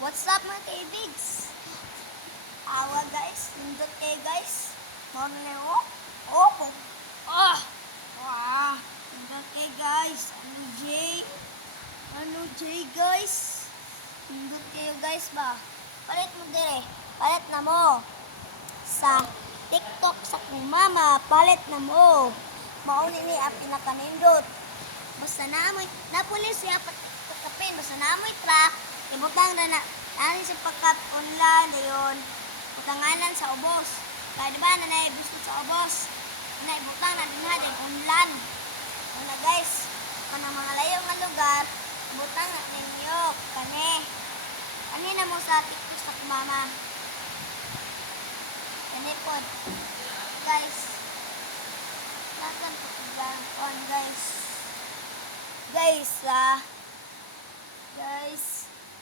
What's up mga kaibigs? Awa guys, nindot kayo guys. Mawala na yung oh. Nindot kayo guys. Ano J guys? Nindot kayo guys ba? Palit mo dire. Palit na mo. Sa TikTok sa kong mama, palit na mo. Mauni ni ang pinakanindot. Basta naamoy, napulis siya pagkapin. Basta naamoy track, ibutang na nanin si pagkat online dayon. Butanganan sa ubos. Kaya diba na biskuit sa ubos. Na ibutang na din din online. Una guys, kanang mga layo nga lugar, ibutang na ninyo. Kani na mo sa TikTok sa mama. Kani po. Guys, nasan po on guys. Guys,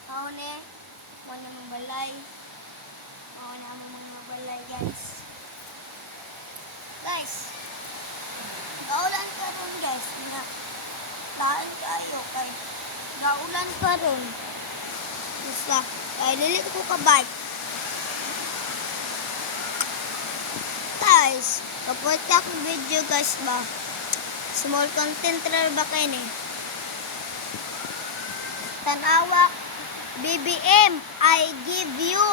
ako na mong balay. Ako na mga balay, guys. Guys, gaulan ka rin, guys. Laan kayo, kay gaulan ka rin. Basta, kaya lilit ko ka bike. Guys, kapag akong video, guys ba? Small content rin ba kayo eh? Tanawa, BBM, I give you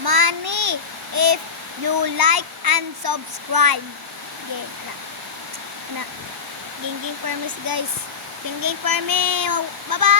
money if you like and subscribe. Okay, na. Gingging permis guys. Gingging permis. Bye-bye.